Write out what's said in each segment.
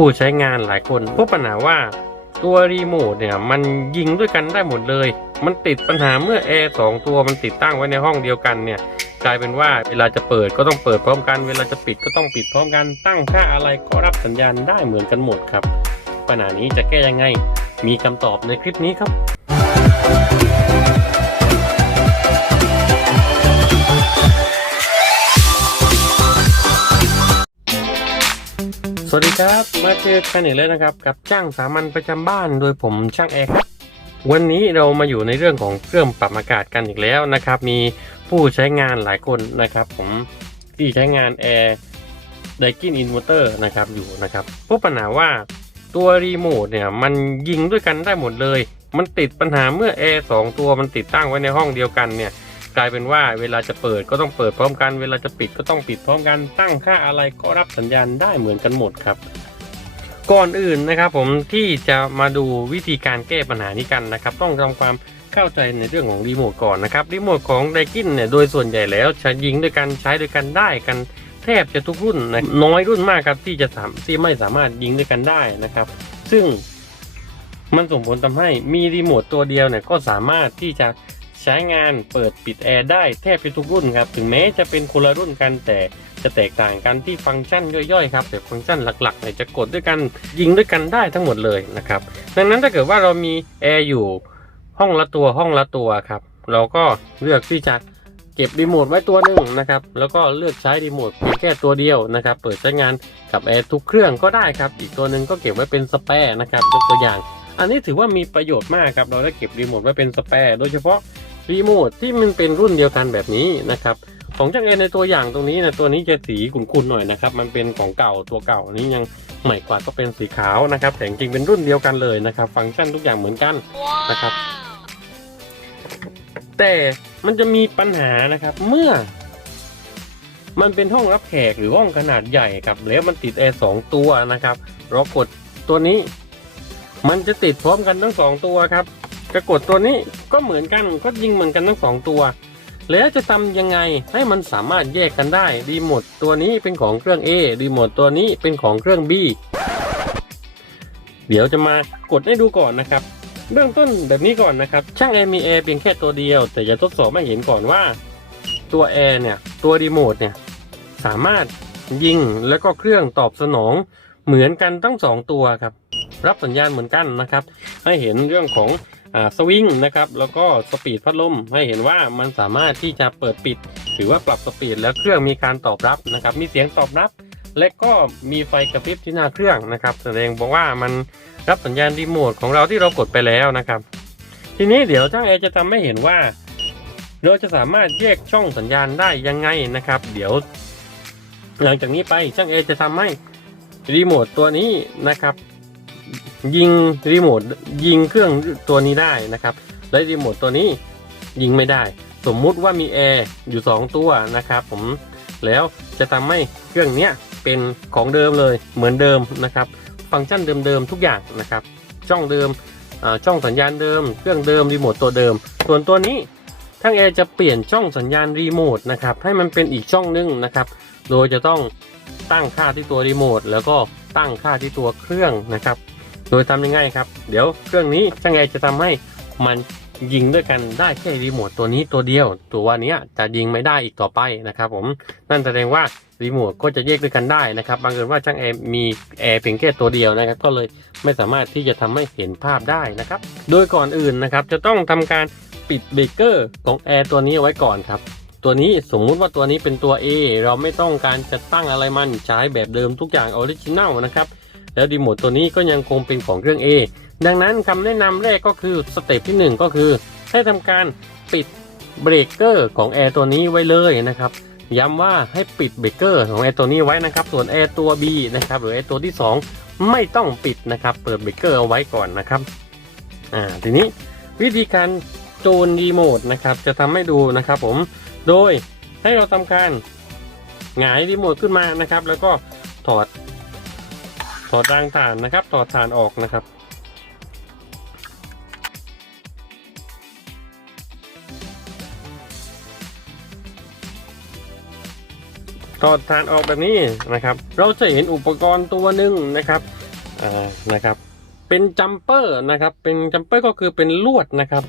ผู้ใช้งานหลายคนพบปัญหาว่าตัวรีโมทเนี่ยมันยิงด้วยกันได้หมดเลย มันติดปัญหาเมื่อแอร์สองตัวมันติดตั้งไว้ในห้องเดียวกันเนี่ยกลายเป็นว่าเวลาจะเปิดก็ต้องเปิดพร้อมกัน เวลาจะปิดก็ต้องปิดพร้อมกันตั้งค่าอะไรก็รับสัญญาณได้เหมือนกันหมดครับ ปัญหานี้จะแก้ยังไง มีคำตอบในคลิปนี้ครับ วัสดีครับ มาเจอกันอีกแล้วนะครับ กับจ้างสามัญประจำบ้านโดยผมช่างแอร์ครับวันนี้เรามาอยู่ในเรื่องของเครื่องปรับอากาศกันอีกแล้วนะครับ มีผู้ใช้งานหลายคนนะครับ ผมที่ใช้งานแอร์ไดกินอินเวอร์เตอร์นะครับอยู่นะครับพบปัญหาว่าตัวรีโมทเนี่ยมันยิงด้วยกันได้หมดเลย มันติดปัญหาเมื่อแอร์สองตัวมันติดตั้งไว้ในห้องเดียวกันเนี่ย กลายเป็นว่าเวลาจะเปิดก็ต้องเปิดพร้อมกัน เวลาจะปิดก็ต้องปิดพร้อมกันตั้งค่าอะไรก็รับสัญญาณได้เหมือนกันหมดครับก่อนอื่นนะครับผมที่จะมาดูวิธีการแก้ปัญหานี้กันนะครับ ต้องทำความเข้าใจในเรื่องของรีโมทก่อนนะครับรีโมทของไดกินเนี่ยโดยส่วนใหญ่แล้วใช้ยิงด้วยกันใช้ด้วยกันได้กันแทบจะทุกรุ่นนะน้อยรุ่นมากครับที่จะสามที่ไม่สามารถยิงด้วยกันได้นะครับ ซึ่งมันส่งผลทำให้มีรีโมทตัวเดียวเนี่ยก็สามารถที่จะ ใช้งานเปิดปิดแอร์ได้แทบจะทุกรุ่นครับ ถึงแม้จะเป็นคนละรุ่นกันแต่จะแตกต่างกันที่ฟังก์ชันย่อยๆครับแต่ฟังก์ชันหลักๆเนี่ยจะกดด้วยกันยิงด้วยกันได้ทั้งหมดเลยนะครับ ดังนั้นถ้าเกิดว่าเรามีแอร์อยู่ห้องละตัวห้องละตัวครับ เราก็เลือกที่จะเก็บรีโมทไว้ตัวหนึ่งนะครับ แล้วก็เลือกใช้รีโมทเพียงแค่ตัวเดียวนะครับ เปิดใช้งานกับแอร์ทุกเครื่องก็ได้ครับ อีกตัวหนึ่งก็เก็บไว้เป็นสเปร์นะครับยกตัวอย่าง อันนี้ถือว่ามีประโยชน์มากครับเราได้เก็บรีโมทไว้เป็นสเปร์โดยเฉพาะรีโมทที่มันเป็นรุ่นเดียวกันแบบนี้นะครับของจังเอในตัวอย่างตรงนี้นะตัวนี้จะสีขุ่นๆหน่อยนะครับมันเป็นของเก่าตัวเก่าอันนี้ยังใหม่กว่าก็เป็นสีขาวนะครับแต่จริงๆเป็นรุ่นเดียวกันเลยนะครับ ฟังก์ชันทุกอย่างเหมือนกันนะครับ แต่มันจะมีปัญหานะครับเมื่อ มันเป็นห้องรับแขกหรือห้องขนาดใหญ่ครับแล้วมันติดแอร์สองตัวนะครับเรากดตัวนี้ มันจะติดพร้อมกันทั้งสองตัวครับจะกดตัวนี้ก็เหมือนกันก็ยิงเหมือนกันทั้งสองตัว แล้วจะทำยังไงให้มันสามารถแยกกันได้รีโมทตัวนี้เป็นของเครื่อง A รีโมทตัวนี้เป็นของเครื่อง B เดี๋ยวจะมากดให้ดูก่อนนะครับ เบื้องต้นแบบนี้ก่อนนะครับ ช่างแอร์มีแอร์เพียงแค่ตัวเดียว แต่จะทดสอบให้เห็นก่อนว่า ตัวแอร์เนี่ยตัวรีโมทเนี่ยสามารถยิงแล้วก็เครื่องตอบสนองเหมือนกันทั้งสองตัวครับ รับสัญญาณเหมือนกันนะครับ ให้เห็นเรื่องของอสวิงนะครับ แล้วก็สปีดพัดลมให้เห็นว่ามันสามารถที่จะเปิดปิด หรือว่าปรับสปีดแล้วเครื่องมีการตอบรับนะครับ มีเสียงตอบรับ และก็มีไฟกระพริบที่หน้าเครื่องนะครับ แสดงบอกว่ามันรับสัญญาณรีโมทของเราที่เรากดไปแล้วนะครับ ทีนี้เดี๋ยวช่างแอร์จะทำให้เห็นว่า เราจะสามารถแยกช่องสัญญาณได้ยังไงนะครับ เดี๋ยว หลังจากนี้ไปช่างเอจะทำให้รีโมทตัวนี้นะครับ ยิงรีโมทยิงเครื่องตัวนี้ได้นะครับ และรีโมทตัวนี้ยิงไม่ได้ สมมุติว่ามีแอร์อยู่ 2 ตัวนะครับ ผมแล้วจะทำให้เครื่องเนี้ยเป็นของเดิมเลยเหมือนเดิมนะครับ ฟังก์ชันเดิมๆทุกอย่างนะครับ ช่องเดิมช่องสัญญาณเดิม เครื่องเดิมรีโมทตัวเดิม ส่วนตัวนี้ทั้งแอร์จะเปลี่ยนช่องสัญญาณรีโมทนะครับให้มันเป็นอีกช่องหนึงนะครับโดยจะต้องตั้งค่าที่ตัวรีโมทแล้วก็ตั้งค่าที่ตัวเครื่องนะครับ โดยทำยังไงครับ เดี๋ยวเครื่องนี้ช่างไงจะทำให้มันยิงด้วยกันได้แค่รีโมทตัวนี้ตัวเดียว ตัวเนี้จะยิงไม่ได้อีกต่อไปนะครับผมนั่นแสดงว่ารีโมทก็จะแยกด้วยกันได้นะครับบังเอิญว่าช่างแอร์มีแอร์เพียงแค่ตัวเดียวนะครับ ก็เลยไม่สามารถที่จะทำให้เห็นภาพได้นะครับ โดยก่อนอื่นนะครับ จะต้องทำการปิดเบรกเกอร์ของแอร์ตัวนี้เอาไว้ก่อนครับ ตัวนี้สมมุติว่าตัวนี้เป็นตัว A เราไม่ต้องการจะตั้งอะไรมันใช้แบบเดิมทุกอย่างออริจินัลนะครับ แล้วรีโมทตัวนี้ก็ยังคงเป็นของเครื่อง A ดังนั้นคำแนะนำแรกก็คือสเต็ปที่ 1 ก็คือ ให้ทำการปิดเบรกเกอร์ของแอร์ตัวนี้ไว้เลยนะครับย้ำว่าให้ปิดเบรกเกอร์ของแอร์ตัวนี้ไว้นะครับ ส่วนแอร์ตัว B นะครับหรือแอร์ตัวที่ 2 ไม่ต้องปิดนะครับ เปิดเบรกเกอร์เอาไว้ก่อนนะครับอ่าทีนี้วิธีการโจนรีโมทนะครับจะทำให้ดูนะครับผมโดยให้เราทำการหงายรีโมทขึ้นมานะครับ แล้วก็ถอด อดรางฐานนะครับ ถอดฐานออกนะครับ ถอดฐานออกแบบนี้นะครับ เราจะเห็นอุปกรณ์ตัวหนึ่งนะครับอ่านะครับ เป็นจัมเปอร์นะครับ เป็นจัมเปอร์ก็คือเป็นลวดนะครับ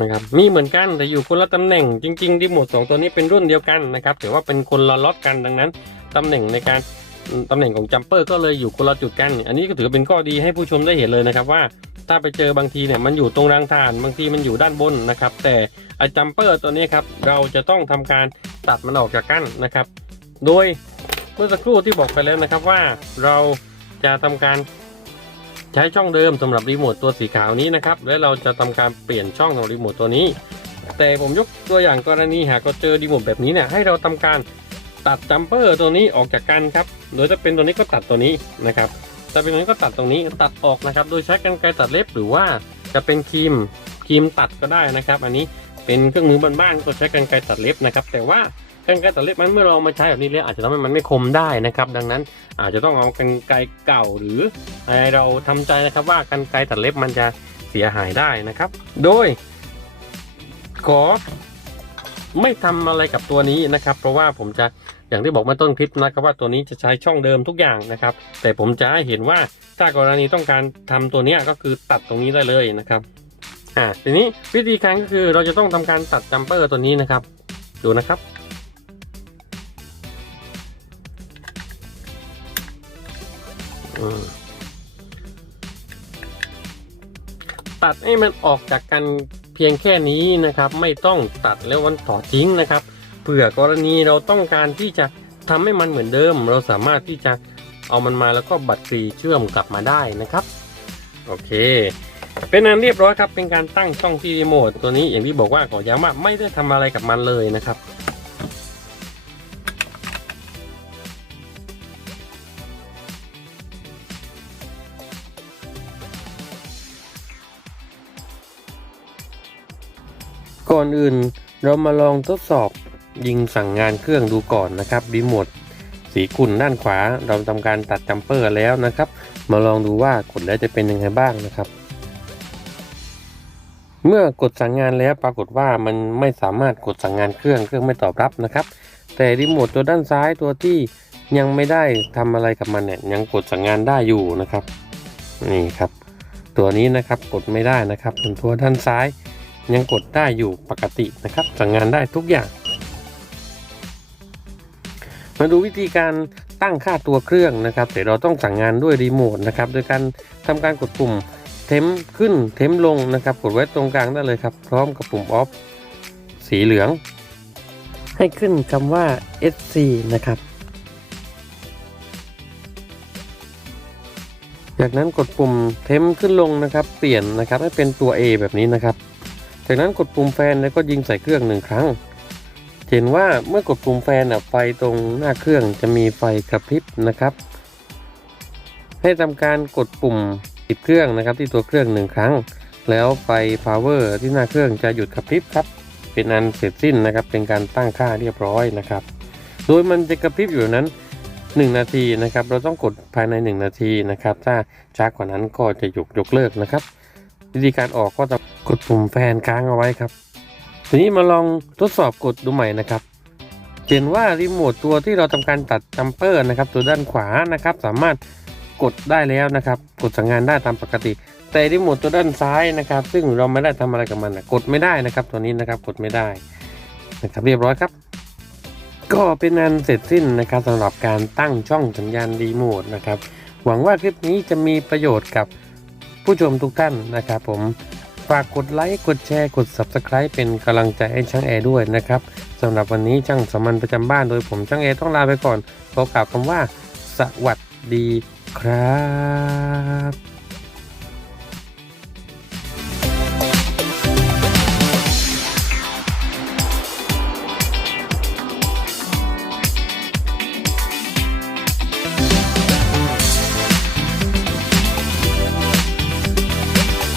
นะครับมีเหมือนกันแต่อยู่คนละตำแหน่งจริงๆดีโมดสองตัวนี้เป็นรุ่นเดียวกันนะครับแต่ว่าเป็นคนละล็อตกันดังนั้นตำแหน่งในการ ตำแหน่งของจัมเปอร์ก็เลยอยู่คนละจุดกัน อันนี้ก็ถือเป็นข้อดีให้ผู้ชมได้เห็นเลยนะครับว่าถ้าไปเจอบางทีเนี่ยมันอยู่ตรงรางฐาน บางทีมันอยู่ด้านบนนะครับ แต่ไอ้จัมเปอร์ตัวนี้ครับเราจะต้องทำการตัดมันออกจากกันนะครับ โดยเมื่อสักครู่ที่บอกไปแล้วนะครับว่าเราจะทำการใช้ช่องเดิมสำหรับรีโมทตัวสีขาวนี้นะครับ และเราจะทำการเปลี่ยนช่องของรีโมทตัวนี้ แต่ผมยกตัวอย่างกรณีหากเราเจอรีโมทแบบนี้เนี่ยให้เราทำการ ตัดจัมเปอร์ตัวนี้ออกจากกันครับ โดยถ้าเป็นตัวนี้ก็ตัดตัวนี้นะครับถ้าเป็นตัวนี้ก็ตัดตรงนี้ตัดออกนะครับ โดยใช้กรรไกรตัดเล็บหรือว่าจะเป็นครีมครีมตัดก็ได้นะครับ อันนี้เป็นเครื่องมือบ้านๆก็ใช้กรรไกรตัดเล็บนะครับ แต่ว่ากรรไกรตัดเล็บมันเมื่อเรามาใช้แบบนี้แล้วอาจจะทำให้มันไม่คมได้นะครับ ดังนั้นอาจจะต้องเอากรรไกรเก่าหรืออะไรเราทำใจนะครับ ว่ากรรไกรตัดเล็บมันจะเสียหายได้นะครับ โดย ขอไม่ทำอะไรกับตัวนี้นะครับ เพราะว่าผมจะ อย่างที่บอกมื่อต้นคลิปนะครับว่าตัวนี้จะใช้ช่องเดิมทุกอย่างนะครับ แต่ผมจะให้เห็นว่าถ้ากรณีต้องการทำตัวนี้ก็คือตัดตรงนี้ได้เลยนะครับอ่าทีนี้วิธีการก็คือเราจะต้องทำการตัดจัมเปอร์ตัวนี้นะครับ ดูนะครับตัดให้มันออกจากกันเพียงแค่นี้นะครับ ไม่ต้องตัดแล้ววันต่อทิ้งนะครับ เผื่อกรณีเราต้องการที่จะทำให้มันเหมือนเดิม เราสามารถที่จะเอามันมาแล้วก็บัตรฟรีเชื่อมกลับมาได้นะครับ โอเค เป็นอันเรียบร้อยครับเป็นการตั้งช่องที่รีโมทตัวนี้อย่างที่บอกว่าขอย้ำว่าไม่ได้ทำอะไรกับมันเลยนะครับก่อนอื่นเรามาลองทดสอบ ยิงสั่งงานเครื่องดูก่อนนะครับรีโมทสีขุ่นด้านขวาเราทำการตัดจัมเปอร์แล้วนะครับ มาลองดูว่ากดแล้วจะเป็นยังไงบ้างนะครับ เมื่อกดสั่งงานแล้วปรากฏว่ามันไม่สามารถกดสั่งงานเครื่องเครื่องไม่ตอบรับนะครับ แต่รีโมทตัวด้านซ้ายตัวที่ยังไม่ได้ทำอะไรกับมันเนี่ยยังกดสั่งงานได้อยู่นะครับนี่ครับ ตัวนี้นะครับกดไม่ได้นะครับส่วนตัวด้านซ้ายยังกดได้อยู่ปกตินะครับ สั่งงานได้ทุกอย่าง มาดูวิธีการตั้งค่าตัวเครื่องนะครับเดี๋ยวเราต้องสั่งงานด้วยรีโมทนะครับโดยการทำการกดปุ่มเทมขึ้นเทมลงนะครับ กดไว้ตรงกลางได้เลยครับ พร้อมกับปุ่มออฟสีเหลือง ให้ขึ้นคำว่า SC นะครับ จากนั้นกดปุ่มเทมขึ้นลงนะครับ เปลี่ยนนะครับให้เป็นตัว A แบบนี้นะครับ จากนั้นกดปุ่มแฟนแล้วก็ยิงใส่เครื่องหนึ่งครั้ง เห็นว่าเมื่อกดปุ่มแฟนไฟตรงหน้าเครื่องจะมีไฟกระพริบนะครับ ให้ทำการกดปุ่มปิดเครื่องนะครับ ที่ตัวเครื่องหนึ่งครั้ง แล้วไฟ power ที่หน้าเครื่องจะหยุดกระพริบครับ เป็นอันเสร็จสิ้นนะครับ เป็นการตั้งค่าเรียบร้อยนะครับ โดยมันจะกระพริบอยู่นั้น 1 นาทีนะครับ เราต้องกดภายใน 1 นาทีนะครับ ถ้าช้ากว่านั้นก็จะหยกยกเลิกนะครับ วิธีการออกก็จะกดปุ่มแฟนค้างเอาไว้ครับ ทีนี้มาลองทดสอบกดดูใหม่นะครับเห็นว่ารีโมทตัวที่เราทำการตัดจัมเปอร์นะครับ ตัวด้านขวานะครับ สามารถกดได้แล้วนะครับ กดสั่งงานได้ตามปกติ แต่รีโมทตัวด้านซ้ายนะครับ ซึ่งเราไม่ได้ทำอะไรกับมันนะกดไม่ได้นะครับ ตัวนี้นะครับกดไม่ได้นะครับเรียบร้อยครับ ก็เป็นอันเสร็จสิ้นนะครับสำหรับการตั้งช่องสัญญาณรีโมทนะครับหวังว่าคลิปนี้จะมีประโยชน์กับผู้ชมทุกท่านนะครับผม ฝากกดไลค์กดแชร์กด Subscribe เป็นกำลังใจให้ช่างแอร์ด้วยนะครับสำหรับวันนี้ช่างสามัญประจำบ้านโดยผมช่างแอร์ต้องลาไปก่อนขอกล่าวคำว่า สวัสดีครับ